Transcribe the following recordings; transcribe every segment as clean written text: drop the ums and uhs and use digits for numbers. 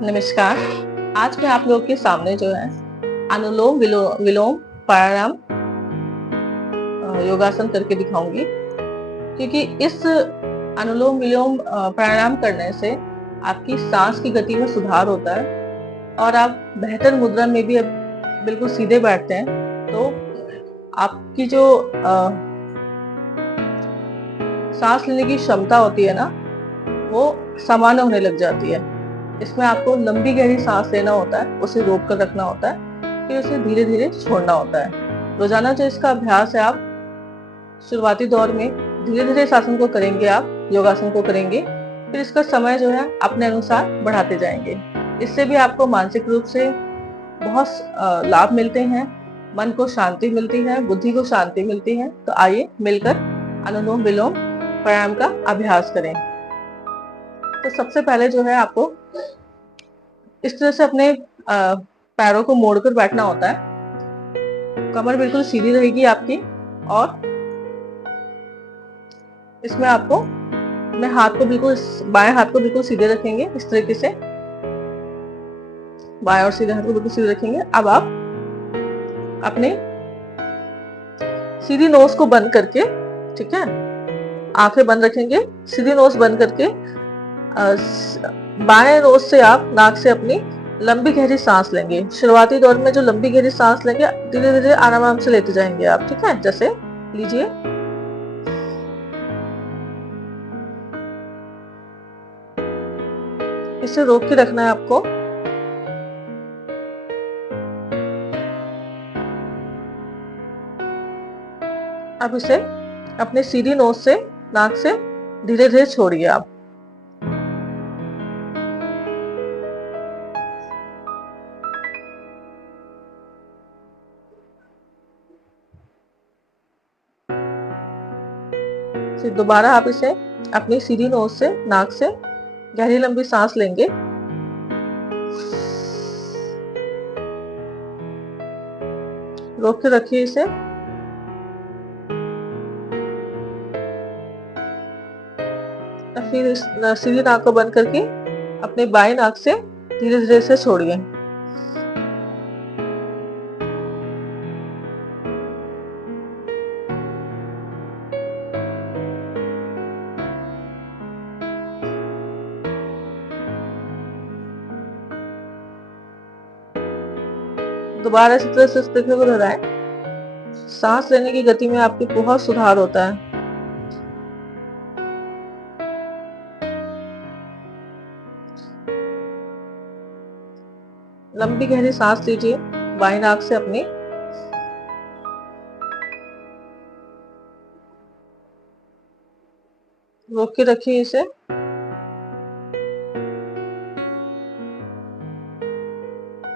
नमस्कार। आज मैं आप लोगों के सामने जो है अनुलोम विलोम प्राणायाम योगासन करके दिखाऊंगी, क्योंकि इस अनुलोम विलोम प्राणायाम करने से आपकी सांस की गति में सुधार होता है और आप बेहतर मुद्रा में भी अब बिल्कुल सीधे बैठते हैं, तो आपकी जो सांस लेने की क्षमता होती है ना, वो सामान्य होने लग जाती है। इसमें आपको लंबी गहरी सांस लेना होता है, उसे रोक कर रखना होता है, फिर उसे धीरे धीरे छोड़ना होता है। रोजाना जो इसका अभ्यास है, आप शुरुआती दौर में धीरे धीरे इस आसन को करेंगे, आप योगासन को करेंगे, फिर इसका समय जो है अपने अनुसार बढ़ाते जाएंगे। इससे भी आपको मानसिक रूप से बहुत लाभ मिलते हैं, मन को शांति मिलती है, बुद्धि को शांति मिलती है। तो आइए मिलकर अनुलोम विलोम प्राणायाम का अभ्यास करें। तो सबसे पहले जो है आपको इस तरह से अपने पैरों को मोड़कर बैठना होता है। कमर बिल्कुल सीधी रहेगी आपकी, और इसमें आपको अपने हाथ को बिल्कुल, बाएं हाथ को बिल्कुल सीधे रखेंगे, इस तरीके से बाएं और सीधे हाथ को बिल्कुल सीधे रखेंगे। अब आप अपने सीधी नोज को बंद करके, ठीक है, आंखें बंद रखेंगे, सीधी नोज बंद करके बाएं नोज से आप नाक से अपनी लंबी गहरी सांस लेंगे। शुरुआती दौर में जो लंबी गहरी सांस लेंगे, धीरे धीरे आराम आराम से लेते जाएंगे आप, ठीक है। जैसे लीजिए, इसे रोक के रखना है आपको। अब इसे अपने सीधी नोज से नाक से धीरे धीरे छोड़िए आप। फिर दोबारा आप इसे अपनी सीधी नोज से नाक से गहरी लंबी सांस लेंगे। रोक के रखिए इसे। फिर इस सीधी नाक को बंद करके अपने बाएं नाक से धीरे धीरे से छोड़िए। दोबारा इसी तरह से इस तरीके को दोहराएं। सांस लेने की गति में आपकी बहुत सुधार होता है। लंबी गहरी सांस लीजिए बाएं नाक से अपनी। रोक के रखिए इसे।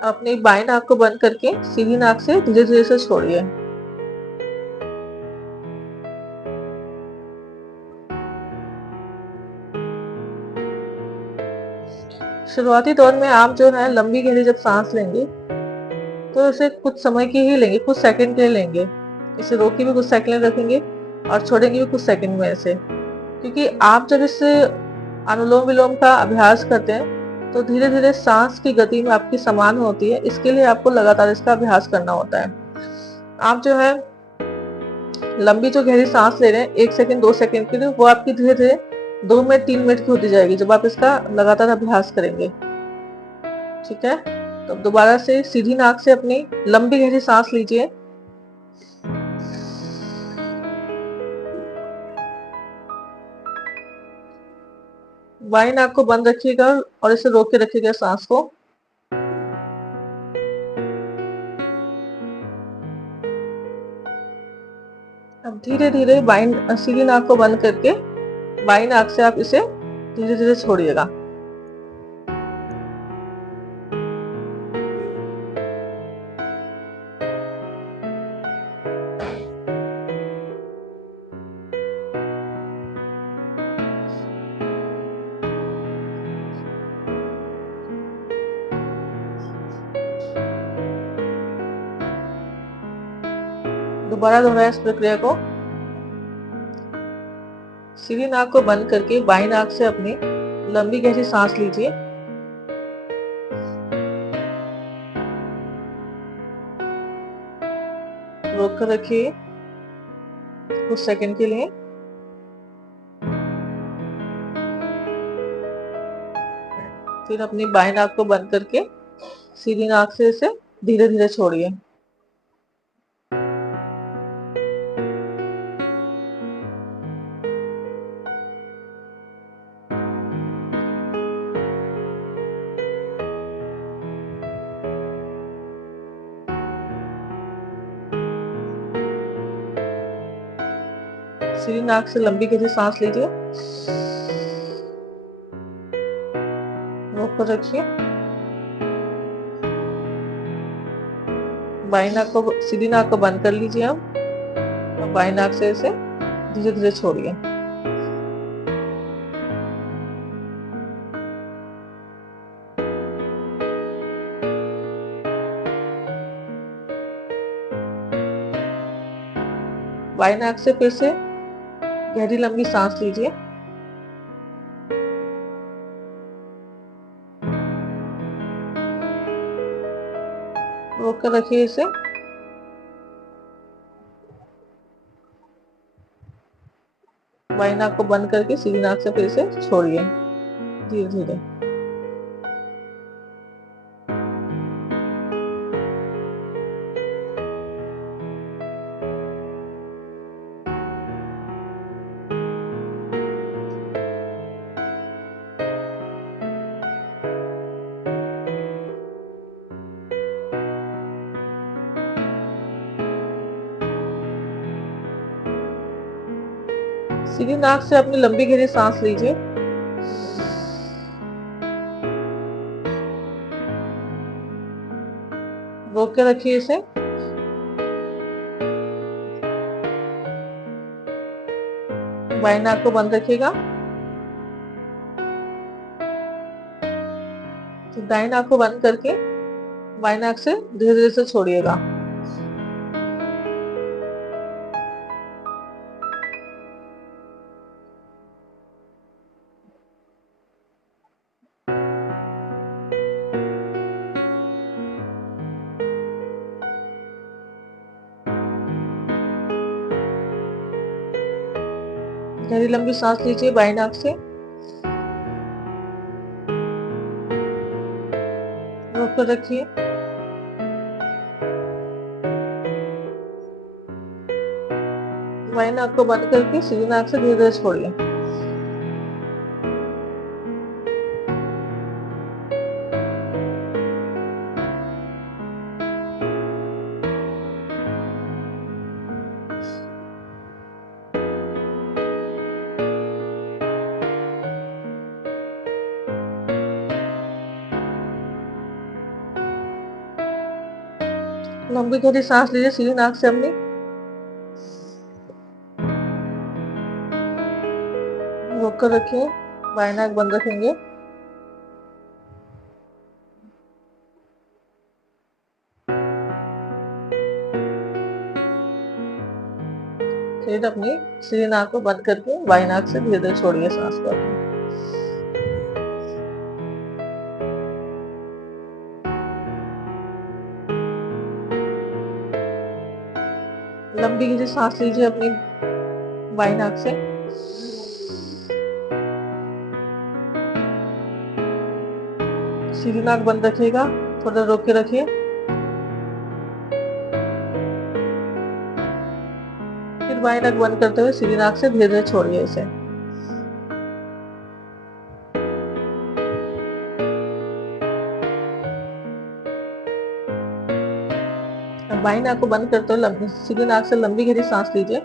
अपनी बाएं नाक को बंद करके सीधी नाक से धीरे धीरे से छोड़िए। शुरुआती दौर में आप जो है लंबी गहरी जब सांस लेंगे, तो इसे कुछ समय के ही लेंगे, कुछ सेकंड के लिए लेंगे। इसे रोक के भी कुछ सेकंड रखेंगे और छोड़ेंगे भी कुछ सेकंड में इसे, क्योंकि आप जब इस अनुलोम विलोम का अभ्यास करते हैं तो धीरे धीरे सांस की गति में आपकी समान होती है। इसके लिए आपको लगातार इसका अभ्यास करना होता है। आप जो है लंबी जो गहरी सांस ले रहे हैं 1 सेकंड 2 सेकंड के लिए, वो आपकी धीरे धीरे 2 मिनट 3 मिनट की होती जाएगी जब आप इसका लगातार अभ्यास करेंगे, ठीक है। तो दोबारा से सीधी नाक से अपनी लंबी गहरी सांस लीजिए। बाएं नाक को बंद रखिएगा और इसे रोक के रखिएगा सांस को। अब धीरे धीरे बाएं सीधी नाक को बंद करके बाएं नाक से आप इसे धीरे धीरे छोड़िएगा। दोबारा दोहराएं इस प्रक्रिया को। सीधी नाक को बंद करके बाएं नाक से अपनी लंबी गहरी सांस लीजिए। रोक कर रखिए कुछ सेकंड के लिए। फिर अपनी बाएं नाक को बंद करके सीधी नाक से इसे धीरे धीरे छोड़िए। सीधी नाक से लंबी गहरी सांस लीजिए, रोक कर रखिए। बाई नाक को, सीधी नाक को बंद कर लीजिए अब बाई नाक से इसे धीरे धीरे छोड़िए। बाई नाक से फिर से गहरी लंबी सांस लीजिए, रोक कर रखिए इसे। बाई नाक को बंद करके सीधी नाक से फिर से छोड़िए धीरे धीरे। सीधी नाक से अपनी लंबी गहरी सांस लीजिए, रोक के रखिए इसे। बाएं नाक को बंद रखिएगा, तो दाएं नाक को बंद करके बाएं नाक से धीरे धीरे से छोड़िएगा। गहरी लंबी सांस लीजिए बाएं नाक से, रोक कर रखिए। बाएं नाक को बंद करके सीधी नाक से धीरे धीरे छोड़िए। लंबी गहरी सांस लीजिए सीधी नाक से अपनी, रोक कर रखिए। बाएं नाक बंद रखेंगे। फिर अपनी सीधी नाक को बंद करके बाएं नाक से धीरे धीरे छोड़िए सांस को अपनी। लंबी गहरी सांस लीजिए अपनी बाएं नाक से, सीधी नाक बंद रखिएगा, थोड़ा रोक के रखिए। फिर बाएं नाक बंद करते हुए सीधी नाक से धीरे धीरे छोड़िए इसे। बाएं नाक को बंद करते हुए सीधी नाक से लंबी गहरी सांस लीजिए,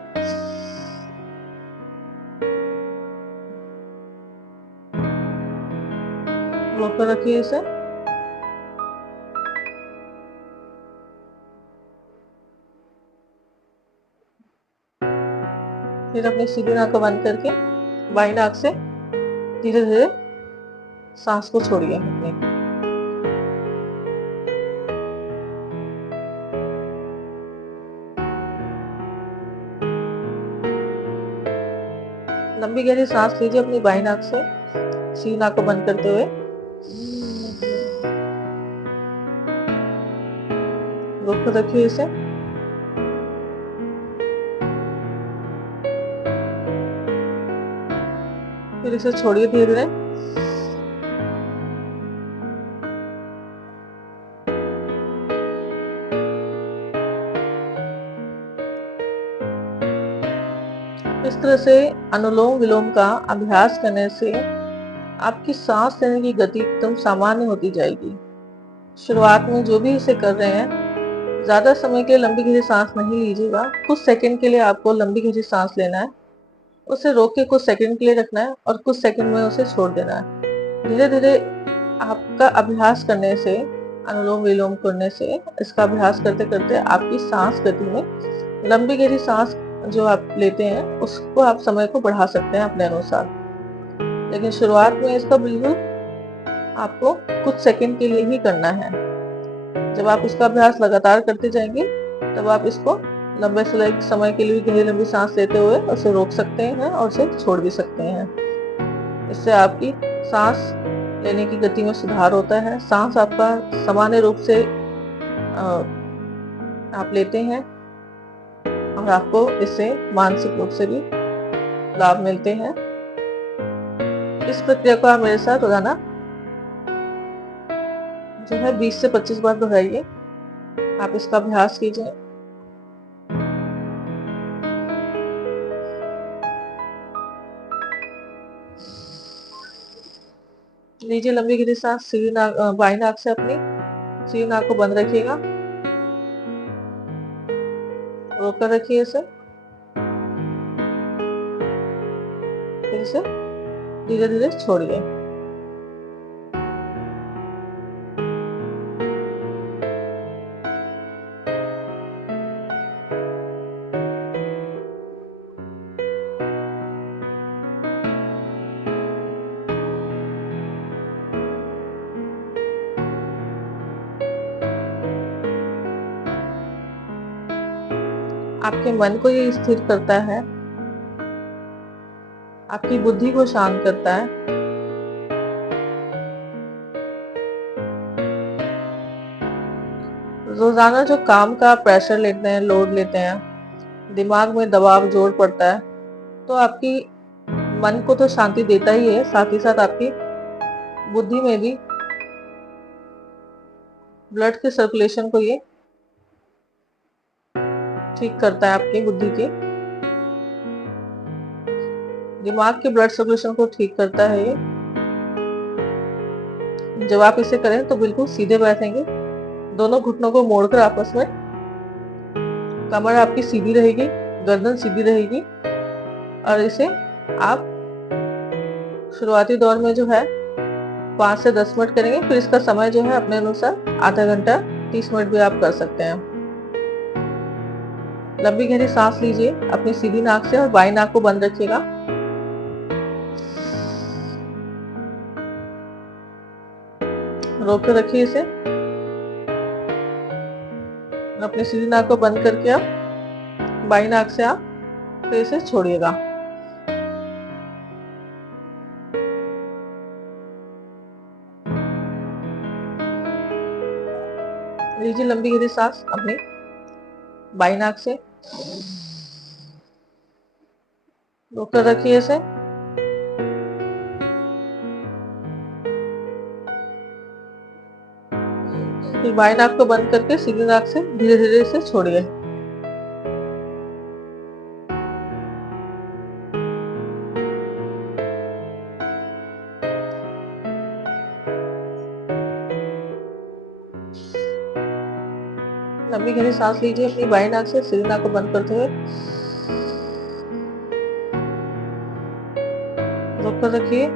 रोक कर रखिए इसे। फिर अपनी सीधी नाक को बंद करके बाएं नाक से धीरे धीरे सांस को छोड़िए अपने। लंबी गहरी सांस लीजिए अपनी बाएं नाक से, सीधी नाक को बंद करते हुए, रोक कर रखिए इसे। फिर इसे छोड़िए धीरे धीरे। इस तरह से अनुलोम विलोम का अभ्यास करने से आपकी सांस लेने की गति एकदम सामान्य होती जाएगी। शुरुआत में जो भी इसे कर रहे हैं, ज्यादा समय के लिए लंबी गहरी सांस नहीं लीजिएगा। कुछ सेकंड के लिए आपको लंबी गहरी सांस लेना है, उसे रोक के कुछ सेकंड के लिए रखना है और कुछ सेकंड में उसे छोड़ देना है। धीरे धीरे आपका अभ्यास करने से, अनुलोम विलोम करने से, इसका अभ्यास करते करते आपकी सांस गति में लंबी गहरी सांस जो आप लेते हैं उसको आप समय को बढ़ा सकते हैं अपने अनुसार। लेकिन शुरुआत में इसका बिल्कुल आपको कुछ सेकंड के लिए ही करना है। जब आप इसका अभ्यास लगातार करते जाएंगे तब आप इसको लंबे समय के लिए गहरी लंबी सांस लेते हुए उसे रोक सकते हैं और उसे छोड़ भी सकते हैं। इससे आपकी सांस लेने की गति में सुधार होता है। सांस आपका सामान्य रूप से आप लेते हैं और आपको इससे मानसिक रूप से भी लाभ मिलते हैं। इस प्रक्रिया को आप मेरे साथ रोजाना जो है 20 से 25 बार दोहराइए। आप इसका अभ्यास कीजिए। लीजिए लंबी गहरी सांस। सीधी नाक, बाई नाक से अपनी सीधी नाक को बंद रखिएगा, रोककर रखिए इसे, फिर इसे धीरे धीरे छोड़िए। आपके मन को ये स्थिर करता है, आपकी बुद्धि को शांत करता है। रोजाना जो काम का प्रेशर लेते हैं, लोड लेते हैं, दिमाग में दबाव जोर पड़ता है, तो आपकी मन को तो शांति देता ही है, साथ ही साथ आपकी बुद्धि में भी ब्लड के सर्कुलेशन को ये ठीक करता है। आपकी बुद्धि के दिमाग के ब्लड सर्कुलेशन को ठीक करता है ये। जब आप इसे करें तो बिल्कुल सीधे बैठेंगे, दोनों घुटनों को मोड़कर आपस में, कमर आपकी सीधी रहेगी, गर्दन सीधी रहेगी। और इसे आप शुरुआती दौर में जो है 5 से 10 मिनट करेंगे, फिर इसका समय जो है अपने अनुसार आधा घंटा 30 मिनट भी आप कर सकते हैं। लंबी गहरी सांस लीजिए अपनी सीधी नाक से और बाई नाक को बंद रखिएगा। रोक कर रखिए इसे। अपनी सीधी नाक को बंद करके आप बाई नाक से आप फिर इसे छोड़िएगा। लीजिए लंबी गहरी सांस अपनी बाई नाक से, रोक कर रखिए इसे। फिर बाई नाक को बंद करके सीधी नाक से धीरे धीरे इसे छोड़िए। लंबी गहरी सांस लीजिए अपनी बाई नाक से, सीधी नाक को बंद करते हुए, रोक कर रखिए।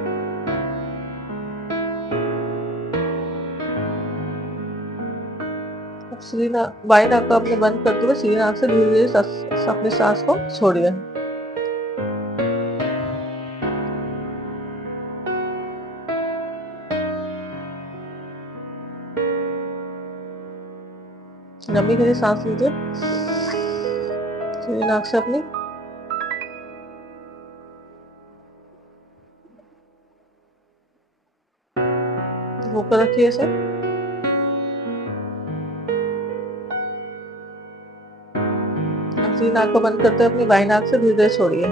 सीधी नाक, बाई नाक को अपने बंद करते हुए सीधी नाक से धीरे धीरे अपनी सांस को छोड़िए। लंबी गहरी सांस लीजिए सीधी नाक से अपनी, रोक कर रखिए इसे। सीधी नाक को बंद करते हुए अपनी बाई नाक से धीरे धीरे छोड़िए।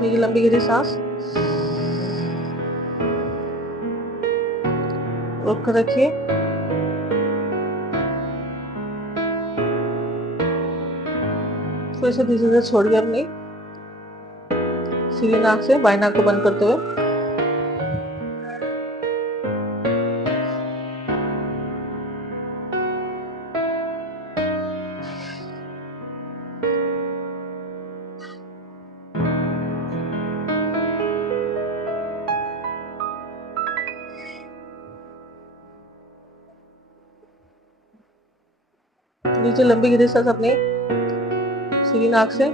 लीजिए लंबी गहरी सांस, रोक कर रखिए। फिर से धीरे धीरे छोड़िए अपनी सीधी नाक से बाएं नाक को बंद करते हुए। लीजिए लंबी गहरी सांस अपनी सीधी नाक से,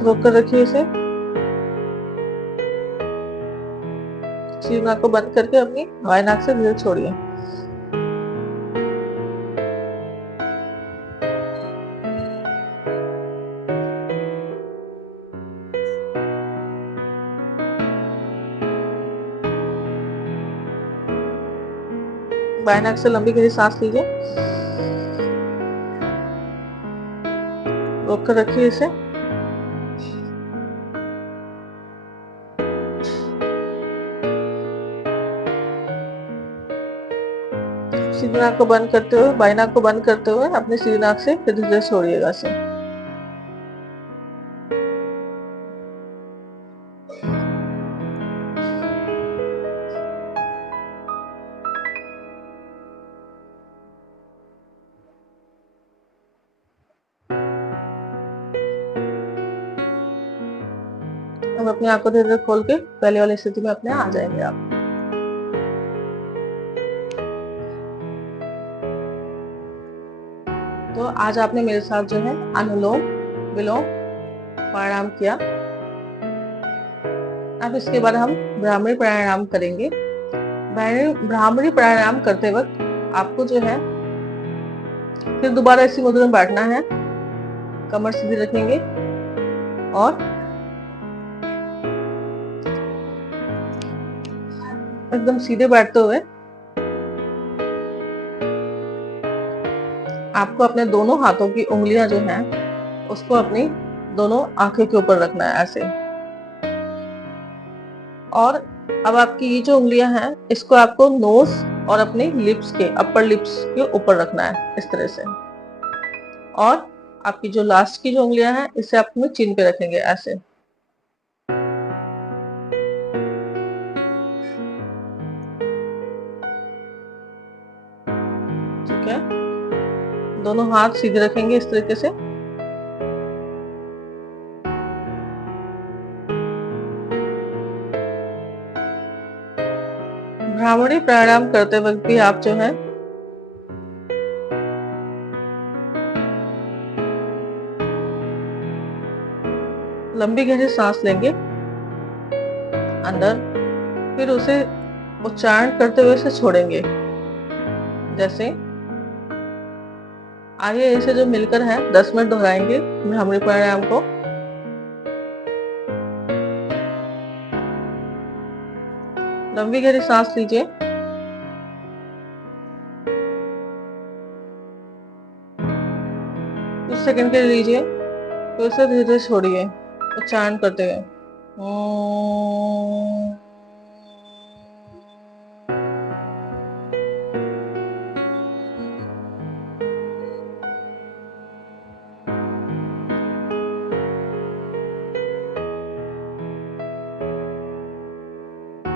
रोक कर रखिए इसे। सीधी नाक को बंद करके अपनी बाएं नाक से धीरे छोड़िए। बाएं नाक से लंबी गहरी सांस लीजिए, रोक कर रखिए इसे। सीधी नाक को बंद करते हुए, बाएं नाक को बंद करते हुए अपनी सीधी नाक से फिर धीरे छोड़िएगा इसे। अब अपनी आंखों धीरे धीरे खोल के पहले वाली स्थिति में अपने आ जाएंगे आप। तो आज आपने मेरे साथ जो है अनुलोम विलोम प्राणायाम किया। अब इसके बाद हम भ्रामरी प्राणायाम करेंगे। भ्रामरी प्राणायाम करते वक्त आपको जो है फिर दोबारा इसी मुद्रा में बैठना है। कमर सीधी रखेंगे और एकदम सीधे बैठते हुए आपको अपने दोनों हाथों की उंगलियां जो हैं उसको अपनी दोनों आंखों के ऊपर रखना है ऐसे। और अब आपकी ये जो उंगलियां हैं इसको आपको नोज और अपने लिप्स के अपर लिप्स के ऊपर रखना है इस तरह से। और आपकी जो लास्ट की जो उंगलियां हैं इसे आप अपने चिन पे रखेंगे ऐसे। ठीक है, दोनों हाथ सीधे रखेंगे इस तरीके से। भ्रामरी प्राणायाम करते वक्त भी आप जो है लंबी गहरी सांस लेंगे अंदर, फिर उसे उच्चारण करते हुए इसे छोड़ेंगे। जैसे आइए इसे जो मिलकर है 10 मिनट दोहराएंगे भ्रामरी प्राणायाम को। लंबी गहरी सांस लीजिए, कुछ सेकंड के लिए लीजिए, फिर उसे धीरे धीरे छोड़िए उच्चारण करते हुए।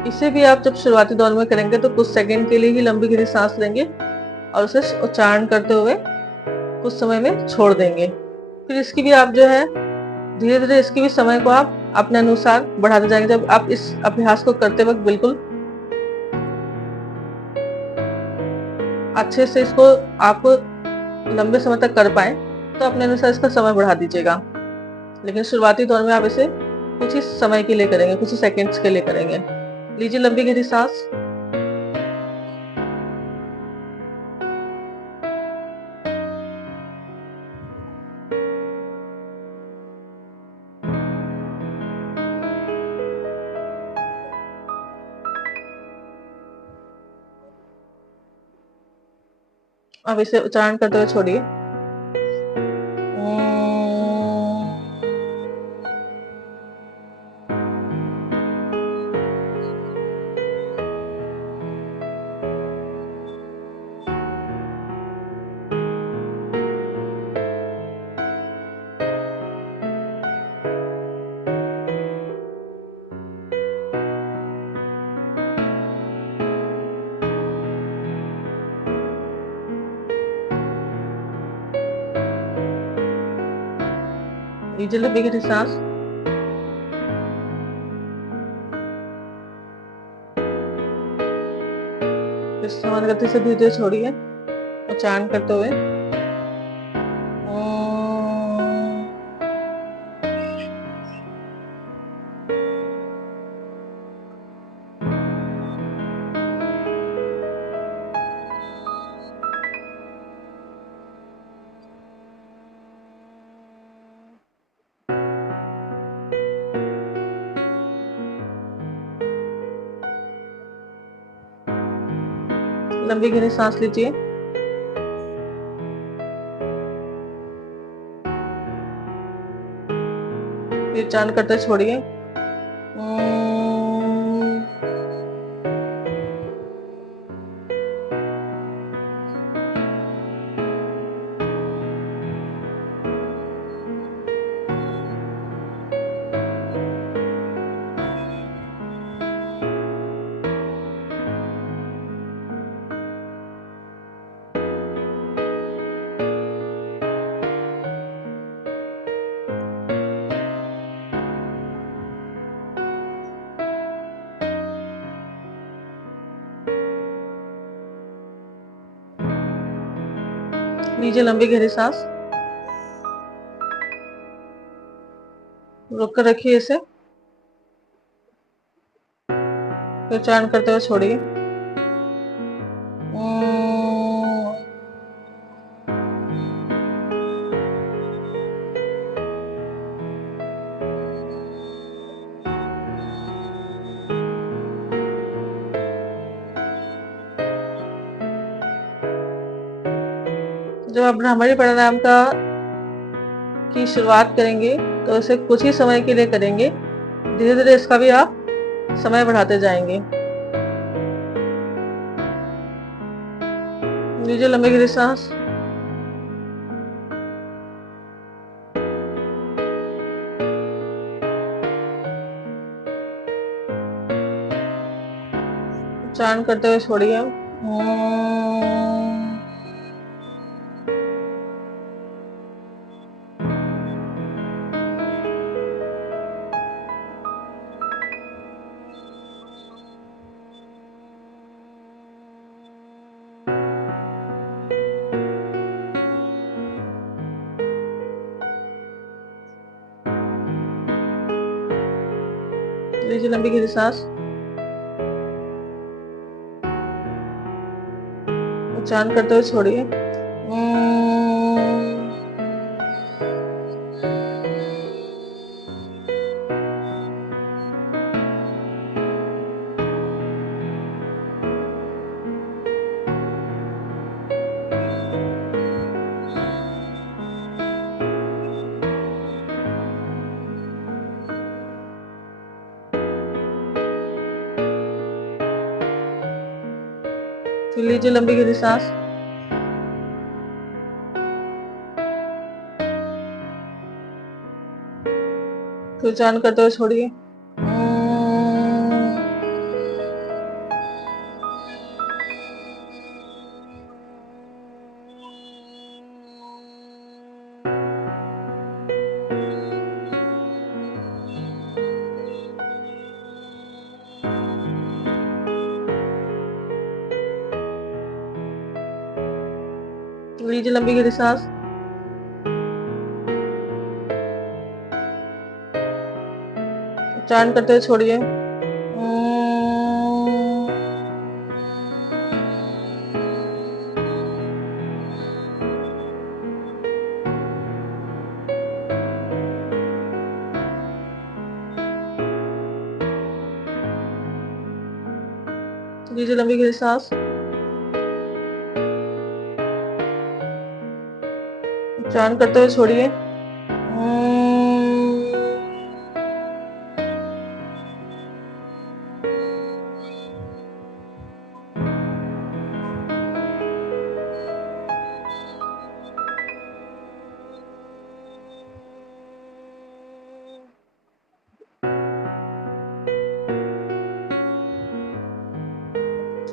इसे भी आप जब शुरुआती दौर में करेंगे तो कुछ सेकंड के लिए ही लंबी गहरी सांस लेंगे और उसे उच्चारण करते हुए कुछ समय में छोड़ देंगे। फिर इसकी भी आप जो है धीरे धीरे इसकी भी समय को आप अपने अनुसार बढ़ाते जाएंगे। जब आप इस अभ्यास को करते वक्त बिल्कुल अच्छे से इसको आप लंबे समय तक कर पाए तो अपने अनुसार इसका समय बढ़ा दीजिएगा। लेकिन शुरुआती दौर में आप इसे कुछ ही समय के लिए करेंगे, कुछ ही सेकंड्स के लिए करेंगे। लीजिए लंबी गहरी सांस, अब इसे उच्चारण करते हुए छोड़िए। लीजिए लंबी गहरी सांस। फिर समान गति से धीरे धीरे छोड़िए, उच्चारण करते हुए। लंबी गहरी सांस लीजिए। फिर उच्चारण करते छोड़िए। लीजिए लंबी गहरी सांस। रोक कर रखिए इसे। फिर उच्चारण करते हुए छोड़िए। जब आप भ्रामरी प्राणायाम की शुरुआत करेंगे तो इसे कुछ ही समय के लिए करेंगे। धीरे धीरे इसका भी आप समय बढ़ाते जाएंगे। लीजिए लंबी गहरी सांस। उच्चारण करते हुए छोड़िए। लीजिए लंबी गहरी सांस। उच्चारण करते हुए छोड़िए। फिर लीजिए लंबी गहरी सांस। फिर उच्चारण करते हुए छोड़िए। लीजिए लंबी गहरी सांस। उच्चारण करते हुए छोड़िए। लीजिए लंबी गहरी सांस। उच्चारण करते हुए छोड़िए।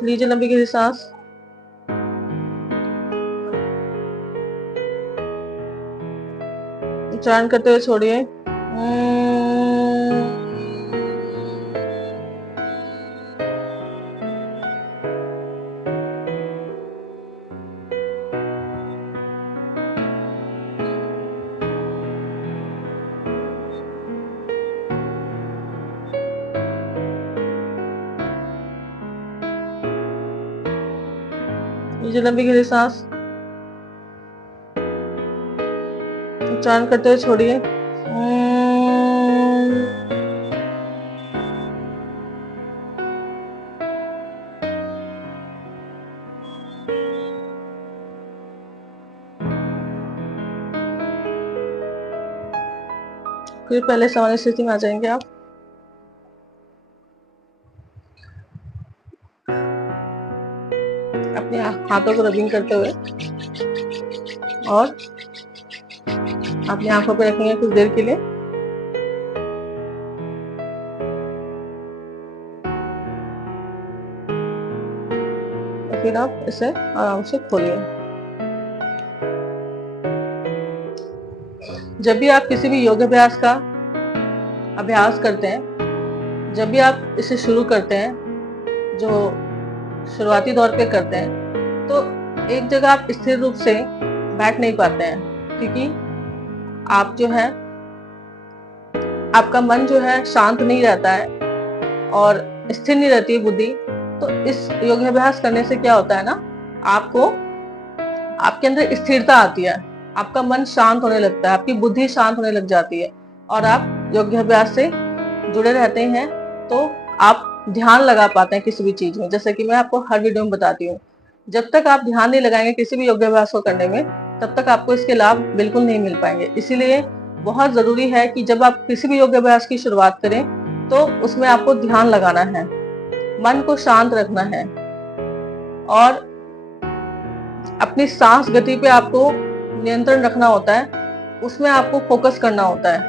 लीजिए लंबी गहरी सांस। उच्चारण उच्चारण करते हुए छोड़िए। लीजिए लंबी गहरी सांस, उच्चारण करते हुए छोड़िए। फिर पहले सामान्य स्थिति में आ जाएंगे आप। अपने हाथों को रबिंग करते हुए और अपनी आंखों पे रखेंगे कुछ देर के लिए। फिर आप इसे आराम से खोलिए। जब भी आप किसी भी योग अभ्यास का अभ्यास करते हैं, जब भी आप इसे शुरू करते हैं, जो शुरुआती दौर पे करते हैं, तो एक जगह आप स्थिर रूप से बैठ नहीं पाते हैं, क्योंकि आप जो है, आपका मन जो है शांत नहीं रहता है और स्थिर नहीं रहती है बुद्धि। तो इस योगाभ्यास करने से क्या होता है ना, आपको आपके अंदर स्थिरता आती है, आपका मन शांत होने लगता है, आपकी बुद्धि शांत होने लग जाती है और आप योगाभ्यास से जुड़े रहते हैं। तो आप ध्यान लगा पाते हैं किसी भी चीज में। जैसे कि मैं आपको हर वीडियो में बताती हूँ, जब तक आप ध्यान नहीं लगाएंगे किसी भी योगाभ्यास को करने में, तब तक आपको इसके लाभ बिल्कुल नहीं मिल पाएंगे। इसीलिए बहुत जरूरी है कि जब आप किसी भी योगाभ्यास की शुरुआत करें तो उसमें आपको ध्यान लगाना है, मन को शांत रखना है और अपनी सांस गति पे आपको नियंत्रण रखना होता है, उसमें आपको फोकस करना होता है,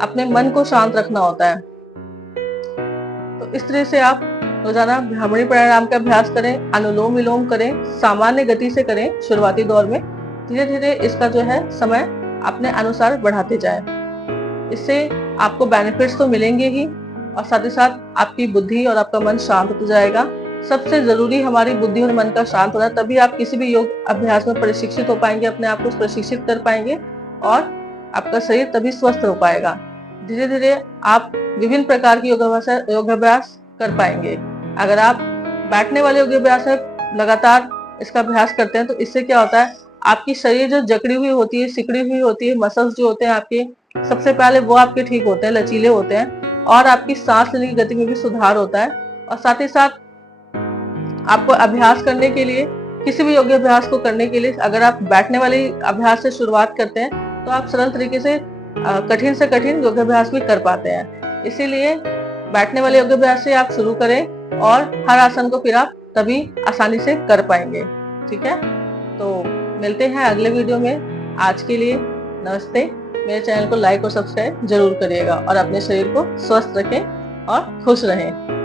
अपने मन को शांत रखना होता है। तो इस तरह से आप रोजाना भ्रामरी प्राणायाम का अभ्यास करें, अनुलोम विलोम करें, सामान्य गति से करें शुरुआती दौर में। धीरे धीरे इसका जो है समय अपने अनुसार बढ़ाते जाएं। इससे आपको बेनिफिट्स तो मिलेंगे ही और साथ ही साथ आपकी बुद्धि और आपका मन शांत हो जाएगा। सबसे जरूरी हमारी बुद्धि और मन का शांत होना, तभी आप किसी भी योग अभ्यास में प्रशिक्षित हो पाएंगे, अपने आप को प्रशिक्षित कर पाएंगे और आपका शरीर तभी स्वस्थ हो पाएगा। धीरे धीरे आप विभिन्न प्रकार की योगाभ्यास कर पाएंगे। अगर आप बैठने वाले योगाभ्यास में लगातार इसका अभ्यास करते हैं तो इससे क्या होता है, आपकी शरीर जो जकड़ी हुई होती है, सिकड़ी हुई होती है, मसल्स जो होते हैं आपके, सबसे पहले वो आपके ठीक होते हैं, लचीले होते हैं और आपकी सांस लेने की गति में भी सुधार होता है। और साथ ही साथ आपको अभ्यास करने के लिए, किसी भी योगाभ्यास को करने के लिए, अगर आप बैठने वाले अभ्यास से शुरुआत करते हैं तो आप सरल तरीके से कठिन से कठिन योगाभ्यास भी कर पाते हैं। इसीलिए बैठने वाले योगाभ्यास से आप शुरू करें और हर आसन को फिर आप तभी आसानी से कर पाएंगे। ठीक है, तो मिलते हैं अगले वीडियो में। आज के लिए नमस्ते। मेरे चैनल को लाइक और सब्सक्राइब जरूर करिएगा और अपने शरीर को स्वस्थ रखें और खुश रहें।